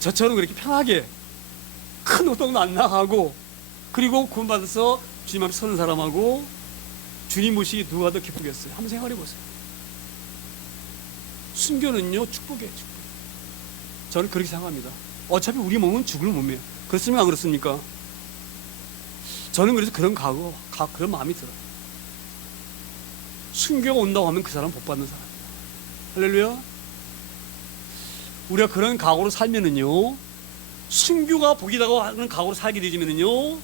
저처럼 그렇게 편하게 큰 고통도 안 나하고 그리고 구원받아서 주님 앞에 서는 사람하고 주님 모시기 누가 더 기쁘겠어요? 한번 생각해 보세요. 순교는요 축복이에요. 축복. 저는 그렇게 생각합니다. 어차피 우리 몸은 죽을 몸이에요. 그렇습니까? 안 그렇습니까? 저는 그래서 그런 그런 마음이 들어요. 순교가 온다고 하면 그 사람 복 받는 사람이다. 할렐루야. 우리가 그런 각오로 살면은요 순교가 복이라고 하는 각오로 살게 되지면은요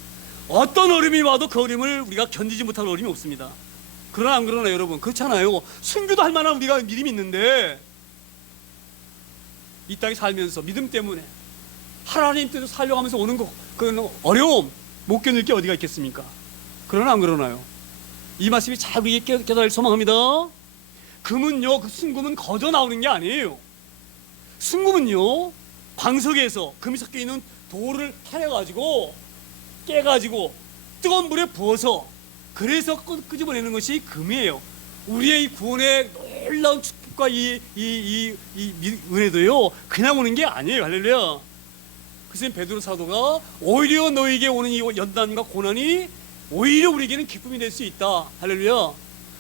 어떤 어려움이 와도 그 어려움을 우리가 견디지 못할 어려움이 없습니다. 그러나 안 그러나 여러분, 그렇잖아요. 순교도 할 만한 우리가 믿음이 있는데 이 땅에 살면서 믿음 때문에 하나님 뜻을 살려가면서 오는 그 어려움 못 견딜 게 어디가 있겠습니까? 그러나 안 그러나요? 이 말씀이 잘 우리에게 깨달을 소망합니다. 금은요, 그 순금은 거저 나오는 게 아니에요. 순금은요, 광석에서 금이 섞여 있는 돌을 타내가지고 깨가지고 뜨거운 물에 부어서 그래서 끄집어내는 것이 금이에요. 우리의 이 구원의 놀라운 축복과 이 은혜도요, 그냥 오는 게 아니에요. 할렐루야. 그래서 베드로 사도가 오히려 너에게 오는 이 연단과 고난이 오히려 우리에게는 기쁨이 될 수 있다. 할렐루야.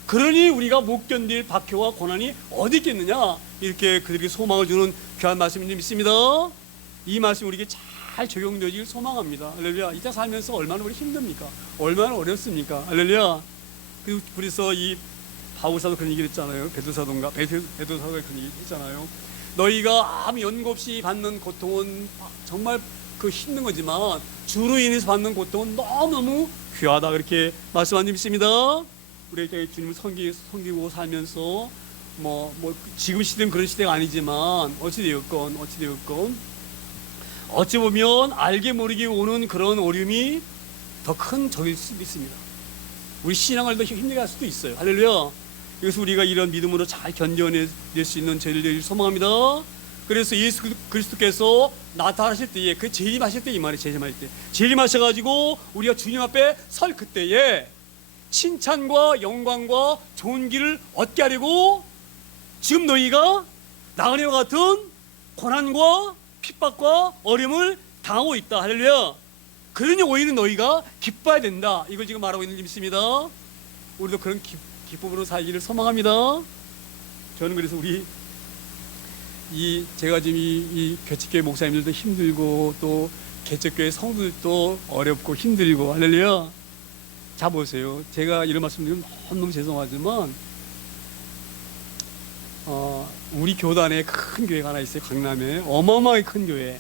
그러니 우리가 못 견딜 박해와 고난이 어디 있겠느냐, 이렇게 그들에게 소망을 주는 귀한 말씀인 줄 믿습니다. 이 말씀 우리에게 잘 적용되길 소망합니다. 할렐루야. 이 땅 살면서 얼마나 우리 힘듭니까? 얼마나 어렵습니까? 할렐루야. 그래서 이 바울사도 그런 얘기를 했잖아요. 베드로사도가 그런 얘기 했잖아요. 너희가 아무 연고 없이 받는 고통은 정말 그 힘든 거지만 주로 인해서 받는 고통은 너무너무 귀하다, 그렇게 말씀한 줄 믿습니다. 우리에게 주님을 섬기고 살면서 지금 시대는 그런 시대가 아니지만 어찌되었건 어찌 보면 알게 모르게 오는 그런 어려움이 더 큰 적일 수도 있습니다. 우리 신앙을 더 힘들게 할 수도 있어요. 할렐루야. 그래서 우리가 이런 믿음으로 잘 견뎌낼 수 있는 저희를 되길 소망합니다. 그래서 예수 그리스도께서 나타나실 때에, 그 재림하실 때, 이 말이 재림할 때, 재림하셔가지고 우리가 주님 앞에 설 그때에 칭찬과 영광과 좋은 길을 얻게 하려고 지금 너희가 나그네와 같은 고난과 핍박과 어려움을 당하고 있다. 할렐루야. 그러니 오히려 너희가 기뻐야 된다. 이걸 지금 말하고 있는 줄 믿습니다. 우리도 그런 기쁨으로 살기를 소망합니다. 저는 그래서 제가 지금 이 개척교회 목사님들도 힘들고 또 개척교회 성도들도 어렵고 힘들고, 할렐루야. 자 보세요. 제가 이런 말씀드리면 너무 죄송하지만 우리 교단에 큰 교회가 하나 있어요. 강남에 어마어마하게 큰 교회.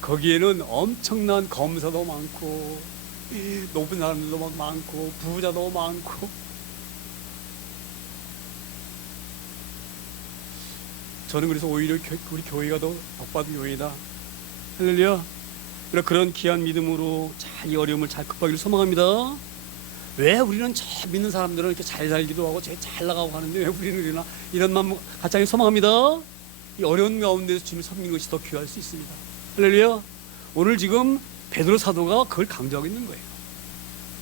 거기에는 엄청난 검사도 많고 높은 사람들도 많고 부자도 많고, 저는 그래서 오히려 우리 교회가 더 복받은 교회다. 할렐루야. 그런 귀한 믿음으로 잘 이 어려움을 잘 극복하기를 소망합니다. 왜 우리는 믿는 사람들은 이렇게 잘 살기도 하고 잘 나가고 하는데 왜 우리는 이런 마음 같이 하기 소망합니다. 이 어려운 가운데서 주님을 섬기는 것이 더 귀할 수 있습니다. 할렐루야. 오늘 지금 베드로 사도가 그걸 강조하고 있는 거예요.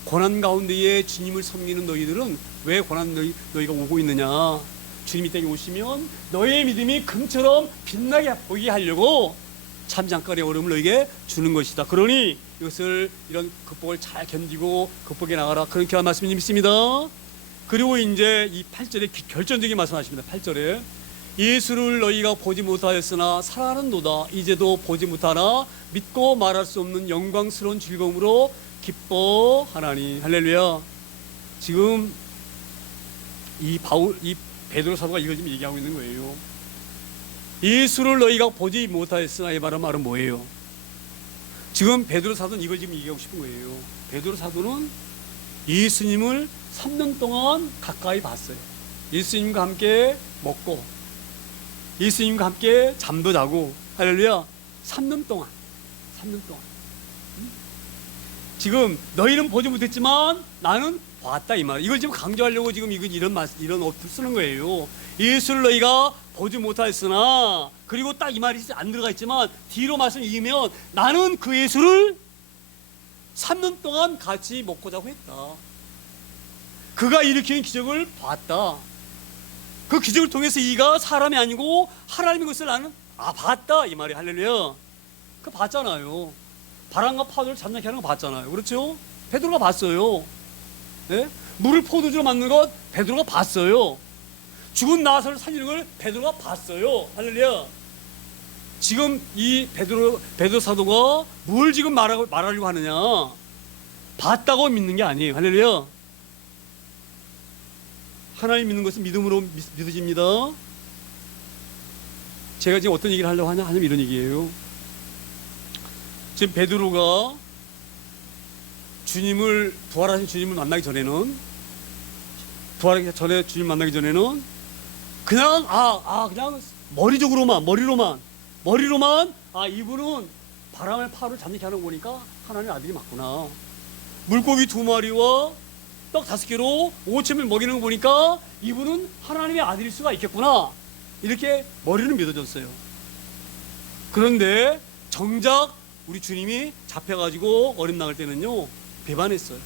고난 가운데에 주님을 섬기는 너희들은 왜 고난 너희가 오고 있느냐, 주님이 땅에 오시면 너희의 믿음이 금처럼 빛나게 보이게 하려고 참잠깐의 어려움을 너희에게 주는 것이다. 그러니 이런 극복을 잘 견디고 극복해 나가라, 그런 귀한 말씀을 믿습니다. 그리고 이제 이 8절에 결정적인 말씀하십니다. 8절에 예수를 너희가 보지 못하였으나 살아는도다. 이제도 보지 못하나 믿고 말할 수 없는 영광스러운 즐거움으로 기뻐하나니. 할렐루야. 지금 이 베드로 사도가 이걸 지금 얘기하고 있는 거예요. 예수를 너희가 보지 못하였으나, 이 말은 뭐예요? 지금 베드로 사도는 이걸 지금 얘기하고 싶은 거예요. 베드로 사도는 예수님을 3년 동안 가까이 봤어요. 예수님과 함께 먹고 예수님과 함께 잠도 자고, 할렐루야. 3년 동안 지금 너희는 보지 못했지만 나는 봤다, 이 말. 이걸 지금 강조하려고 지금 이런 어투를 쓰는 거예요. 예수를 너희가 보지 못하였으나, 그리고 딱 이 말이 안 들어가 있지만 뒤로 말씀 이으면 나는 그 예수를 3년 동안 같이 먹고 자고 했다. 그가 일으키는 기적을 봤다. 그 기적을 통해서 이가 사람이 아니고 하나님의 것을 나는 봤다, 이 말이. 할렐루야. 그 봤잖아요. 바람과 파도를 잠잠케 하는 거 봤잖아요. 그렇죠? 베드로가 봤어요. 네? 물을 포도주로 만드는 것 베드로가 봤어요. 죽은 나사로를 살리는 걸 베드로가 봤어요. 할렐루야. 지금 이 베드로 사도가 뭘 지금 말하려고 하느냐, 봤다고 믿는 게 아니에요. 할렐루야. 하나님 믿는 것은 믿음으로 믿어집니다. 제가 지금 어떤 얘기를 하려고 하냐면 이런 얘기예요. 지금 베드로가 부활하신 주님을 만나기 전에는, 부활하기 전에 주님 만나기 전에는 그냥 그냥 머리로만 이분은 바람을 파로 잠잠케 하는 거니까 하나님의 아들이 맞구나. 물고기 2마리와 떡 5개로 5,000을 먹이는 거 보니까 이분은 하나님의 아들일 수가 있겠구나. 이렇게 머리는 믿어졌어요. 그런데 정작 우리 주님이 잡혀가지고 어림 나갈 때는요, 배반했어요.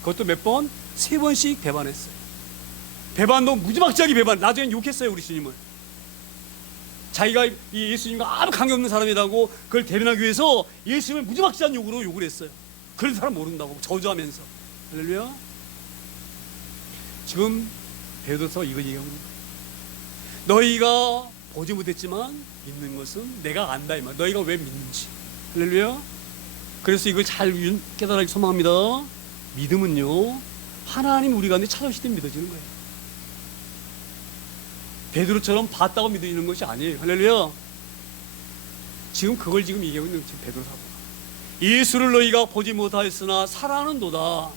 그것도 몇 번? 3번씩 배반했어요. 배반도 무지막지하게 배반. 나중엔 욕했어요, 우리 주님을. 자기가 이 예수님과 아무 관계없는 사람이라고 그걸 대변하기 위해서 예수님을 무지막지한 욕으로 욕을 했어요. 그런 사람 모른다고 저주하면서. 할렐루야. 지금 베드로서 이거 얘기하고 있는 거예요. 너희가 보지 못했지만 믿는 것은 내가 안다 이 말. 너희가 왜 믿는지. 할렐루야. 그래서 이걸 잘 깨달아기 소망합니다. 믿음은요, 하나님 우리 가운데 찾아오실 때 믿어지는 거예요. 베드로처럼 봤다고 믿어지는 것이 아니에요. 할렐루야. 지금 그걸 지금 얘기하고 있는 지금 베드로 사도가. 예수를 너희가 보지 못하였으나 살아나는도다.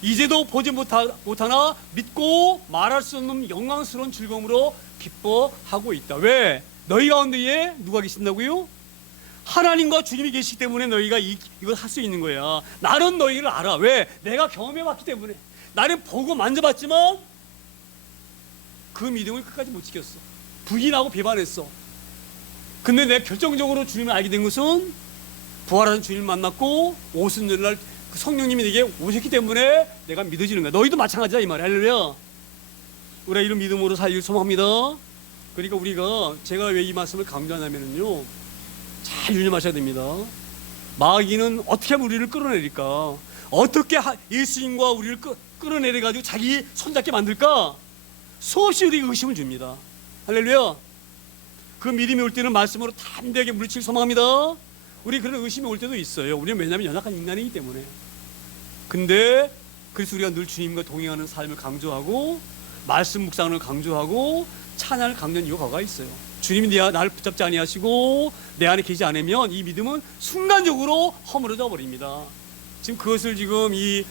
이제도 보지 못하나 믿고 말할 수 없는 영광스러운 즐거움으로 기뻐하고 있다. 왜? 너희 가운데에 누가 계신다고요? 하나님과 주님이 계시기 때문에 너희가 이걸 할 수 있는 거야. 나는 너희를 알아. 왜? 내가 경험해봤기 때문에. 나는 보고 만져봤지만 그 믿음을 끝까지 못 지켰어. 부인하고 배반했어. 근데 내가 결정적으로 주님을 알게 된 것은 부활하신 주님을 만났고 오순절날 그 성령님이 내게 오셨기 때문에 내가 믿어지는 거야. 너희도 마찬가지야 이 말이야. 할렐루야. 우리가 이런 믿음으로 살기를 소망합니다. 그러니까 우리가, 제가 왜 이 말씀을 강조하냐면요, 잘 유념하셔야 됩니다. 마귀는 어떻게 하면 우리를 끌어내릴까? 어떻게 예수님과 우리를 끌어내려가지고 자기 손잡게 만들까? 수없이 우리에게 의심을 줍니다. 할렐루야. 그 믿음이 올 때는 말씀으로 담대하게 물리칠 소망합니다. 우리 그런 의심이 올 때도 있어요. 우리는 왜냐하면 연약한 인간이기 때문에. 근데 그래서 우리가 늘 주님과 동행하는 삶을 강조하고 말씀 묵상을 강조하고 찬양을 강조하는 이유가 있어요. 주님이 나를 붙잡지 아니하시고 내 안에 계시지 않으면 이 믿음은 순간적으로 허물어져 버립니다. 지금 그것을 지금 이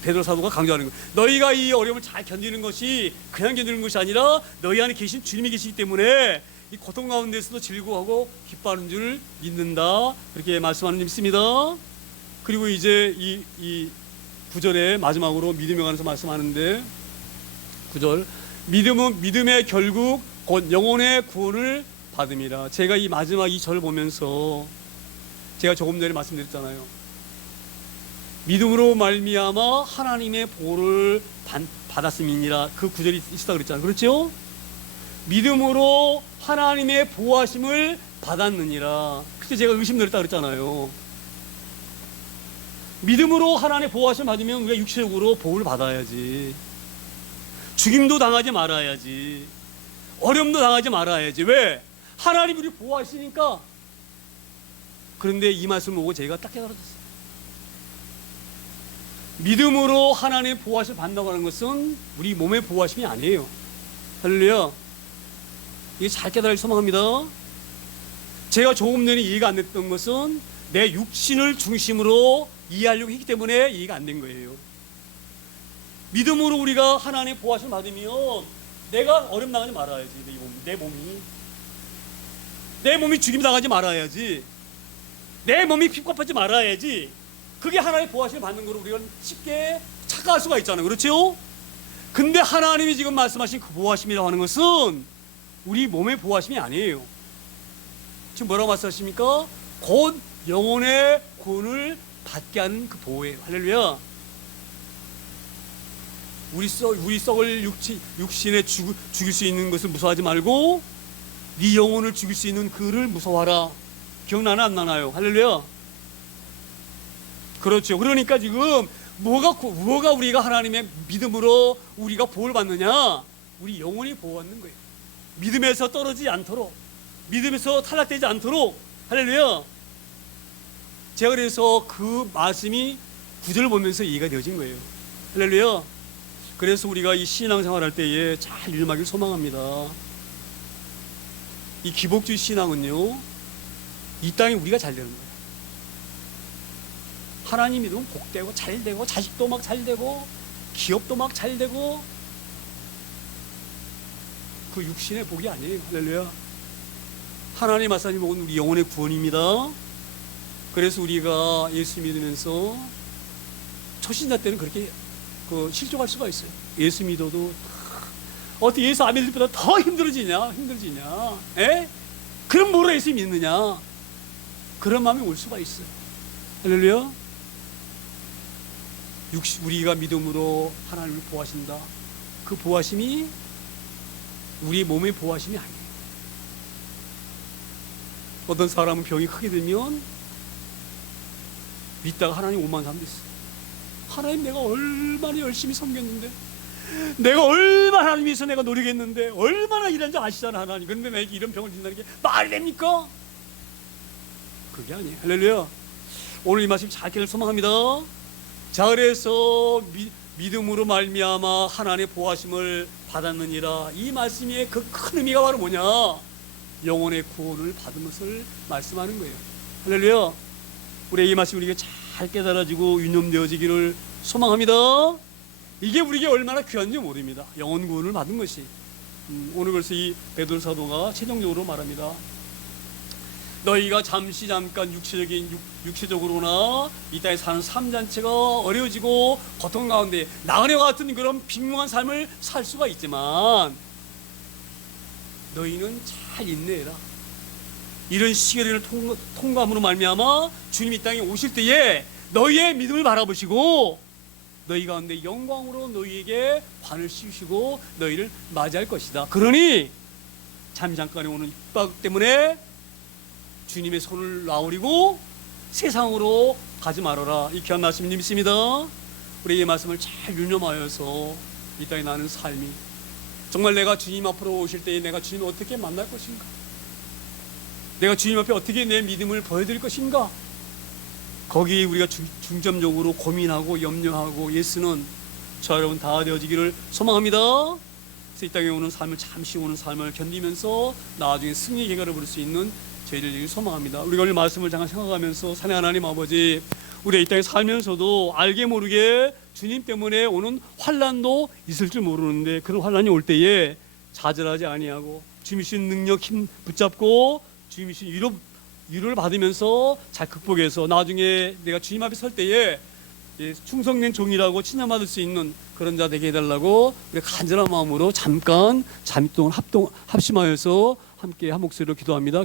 베드로 사도가 강조하는 거예요. 너희가 이 어려움을 잘 견디는 것이 그냥 견디는 것이 아니라 너희 안에 계신 주님이 계시기 때문에 이 고통 가운데서도 즐거워하고 기뻐하는 줄 믿는다. 그렇게 말씀하는 줄 믿습니다. 그리고 이제 이 9절에 마지막으로 믿음에 관해서 말씀하는데 9절, 믿음은 믿음의 결국 곧 영혼의 구원을 받음이라. 제가 이 마지막 이 절을 보면서 제가 조금 전에 말씀드렸잖아요. 믿음으로 말미암아 하나님의 보호를 받았음이니라. 그 구절이 있었다 그랬잖아요. 그렇죠? 믿음으로 하나님의 보호하심을 받았느니라. 그때 제가 의심드렸다 그랬잖아요. 믿음으로 하나님의 보호하심을 받으면 우리가 육체적으로 보호를 받아야지. 죽임도 당하지 말아야지. 어려움도 당하지 말아야지. 왜? 하나님이 우리 보호하시니까. 그런데 이 말씀을 보고 제가 딱 깨달아졌어요. 믿음으로 하나님의 보호하심을 받는다고 하는 것은 우리 몸의 보호하심이 아니에요. 할렐루야. 이게 잘 깨달을 소망합니다. 제가 조금 전에 이해가 안 됐던 것은 내 육신을 중심으로 이해하려고 했기 때문에 이해가 안 된 거예요. 믿음으로 우리가 하나님의 보호하심을 받으면 내가 어려움 당하지 말아야지. 내 몸이 죽임 당하지 말아야지. 내 몸이 핍박받지 말아야지. 그게 하나님의 보호하심을 받는 거로 우리가 쉽게 착각할 수가 있잖아요. 그렇죠? 근데 하나님이 지금 말씀하신 그 보호하심이라고 하는 것은 우리 몸의 보호하심이 아니에요. 지금 뭐라고 말씀하십니까? 곧 영혼의 구원을 받게 하는 그 보호예요. 할렐루야. 우리 썩을 육신에 죽일 수 있는 것을 무서워하지 말고 네 영혼을 죽일 수 있는 그를 무서워하라. 기억나나 안 나나요? 할렐루야. 그렇죠. 그러니까 지금 뭐가 우리가 하나님의 믿음으로 우리가 보호를 받느냐? 우리 영혼이 보호받는 거예요. 믿음에서 떨어지지 않도록, 믿음에서 탈락되지 않도록. 할렐루야. 제가 그래서 그 말씀이 9절을 보면서 이해가 되어진 거예요. 할렐루야. 그래서 우리가 이 신앙생활 할 때에 잘 유념하길 소망합니다. 이 기복주의 신앙은요, 이 땅에 우리가 잘 되는 거예요. 하나님 믿으면 복되고 잘되고 자식도 막 잘되고 기업도 막 잘되고 그 육신의 복이 아니에요. 할렐루야. 하나님 말씀이 먹은 우리 영혼의 구원입니다. 그래서 우리가 예수 믿으면서 초신자 때는 그렇게 실족할 수가 있어요. 예수 믿어도 어떻게 예수 안 믿을 때보다 더 힘들어지냐? 에? 그럼 뭐로 예수 믿느냐? 그런 마음이 올 수가 있어요. 할렐루야. 우리가 믿음으로 하나님을 보호하신다. 그 보호하심이 우리 몸의 보호하심이 아니에요. 어떤 사람은 병이 크게 되면 믿다가 하나님 오만 사람도 있어요. 하나님, 내가 얼마나 열심히 섬겼는데, 내가 얼마나 하나님 위해서 내가 노력했는데, 얼마나 일한지 아시잖아 하나님. 그런데 내게 이런 병을 준다는 게 말이 됩니까? 그게 아니에요. 할렐루야. 오늘 이 말씀 잘 깨달을 소망합니다. 자, 그래서 믿음으로 말미암아 하나님의 보호하심을 받았느니라. 이 말씀의 그 큰 의미가 바로 뭐냐? 영혼의 구원을 받은 것을 말씀하는 거예요. 할렐루야. 우리 이 말씀 우리가 잘 깨달아지고 유념되어지기를 소망합니다. 이게 우리에게 얼마나 귀한지 모릅니다. 영혼 구원을 받은 것이. 오늘 그래서 이 베드로 사도가 최종적으로 말합니다. 너희가 잠깐 육체적으로나 이 땅에 사는 삶 자체가 어려워지고 고통 가운데 나그네와 같은 그런 빈궁한 삶을 살 수가 있지만 너희는 잘 인내해라. 이런 시기를 통과함으로 말미암아 주님이 이 땅에 오실 때에 너희의 믿음을 바라보시고 너희 가운데 영광으로 너희에게 관을 씌우시고 너희를 맞이할 것이다. 그러니 잠깐에 오는 입박 때문에 주님의 손을 놔오리고 세상으로 가지 말아라. 이 귀한 말씀을 믿습니다. 우리 이 말씀을 잘 유념하여서 이 땅에 나는 삶이 정말 내가 주님 앞으로 오실 때에 내가 주님을 어떻게 만날 것인가, 내가 주님 앞에 어떻게 내 믿음을 보여드릴 것인가, 거기에 우리가 중점적으로 고민하고 염려하고 예수는 저 여러분 다 되어지기를 소망합니다. 그래서 이 땅에 오는 삶을, 잠시 오는 삶을 견디면서 나중에 승리의 계가를 부를 수 있는 저희들 소망합니다. 우리가 오늘 말씀을 잠깐 생각하면서 사랑하는 하나님 아버지, 우리가 이 땅에 살면서도 알게 모르게 주님 때문에 오는 환난도 있을 줄 모르는데 그런 환난이 올 때에 좌절하지 아니하고 주님이 주신 능력 힘 붙잡고 주님이 주신 위로를 받으면서 잘 극복해서 나중에 내가 주님 앞에 설 때에 충성된 종이라고 칭찬받을 수 있는 그런 자 되게 해달라고 우리 간절한 마음으로 잠깐 잠시 동안 합심하여서 함께 한 목소리로 기도합니다.